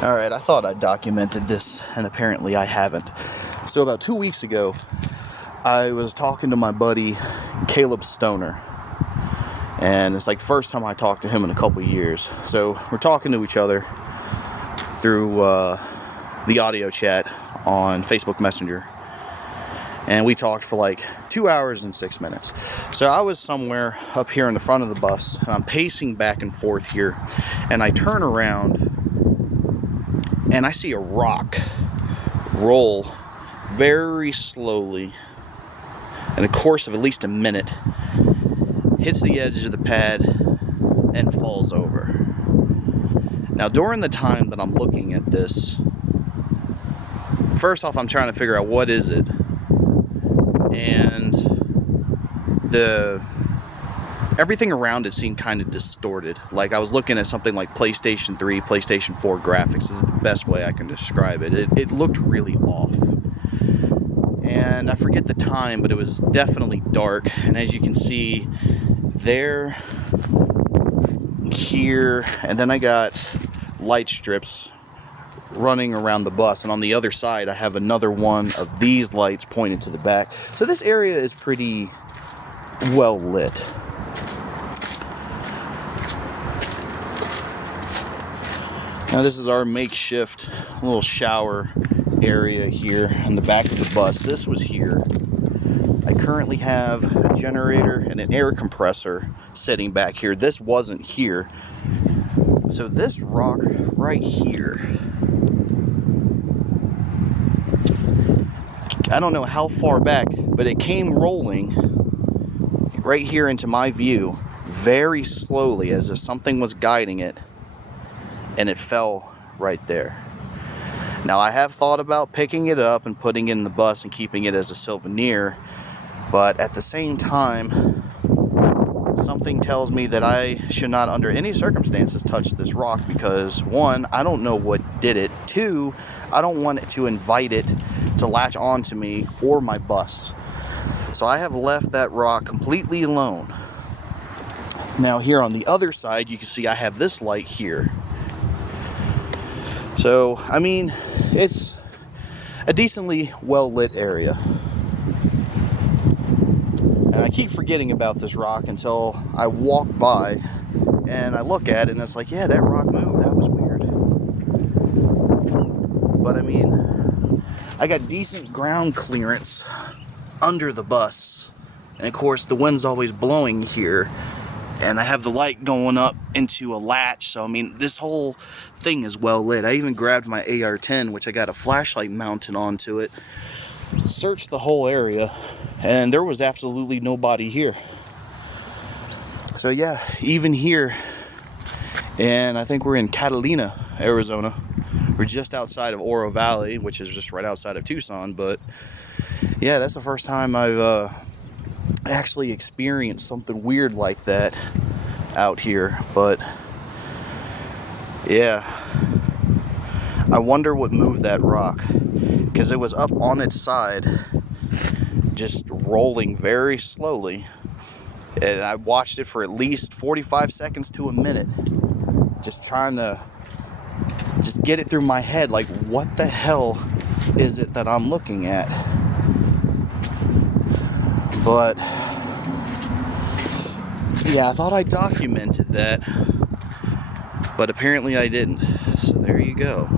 Alright, I thought I documented this, and apparently I haven't. So about 2 weeks ago, I was talking to my buddy, Caleb Stoner. And it's like the first time I talked to him in a couple years. So we're talking to each other through the audio chat on Facebook Messenger. And we talked for like 2 hours and 6 minutes. So I was somewhere up here in the front of the bus, and I'm pacing back and forth here. And I turn around, and I see a rock roll very slowly in the course of at least a minute, hits the edge of the pad, and falls over. Now, during the time that I'm looking at this, first off, I'm trying to figure out what is it, and everything around it seemed kind of distorted. Like I was looking at something like PlayStation 3, PlayStation 4 graphics. This is the best way I can describe it. It looked really off. And I forget the time, but it was definitely dark. And as you can see, there, here, and then I got light strips running around the bus. And on the other side, I have another one of these lights pointed to the back. So this area is pretty well lit. Now this is our makeshift little shower area here in the back of the bus. This was here. I currently have a generator and an air compressor sitting back here. This wasn't here. So this rock right here, I don't know how far back, but it came rolling right here into my view very slowly, as if something was guiding it, and it fell right there. Now, I have thought about picking it up and putting it in the bus and keeping it as a souvenir, but at the same time, something tells me that I should not, under any circumstances, touch this rock because, one, I don't know what did it. Two, I don't want it to invite it to latch onto me or my bus. So I have left that rock completely alone. Now, here on the other side, you can see I have this light here. So, I mean, it's a decently well-lit area. And I keep forgetting about this rock until I walk by and I look at it and it's like, yeah, that rock moved. That was weird. But, I mean, I got decent ground clearance under the bus. And, of course, the wind's always blowing here. And I have the light going up into a latch, so I mean, this whole thing is well lit. I even grabbed my AR-10, which I got a flashlight mounted onto it, searched the whole area, and there was absolutely nobody here. So yeah, even here, and I think we're in Catalina, Arizona. We're just outside of Oro Valley, which is just right outside of Tucson, but yeah, that's the first time I've actually experienced something weird like that out here. But yeah, I wonder what moved that rock, because it was up on its side just rolling very slowly, and I watched it for at least 45 seconds to a minute, just trying to just get it through my head, like, what the hell is it that I'm looking at? But yeah, I thought I documented that, but apparently I didn't. So there you go.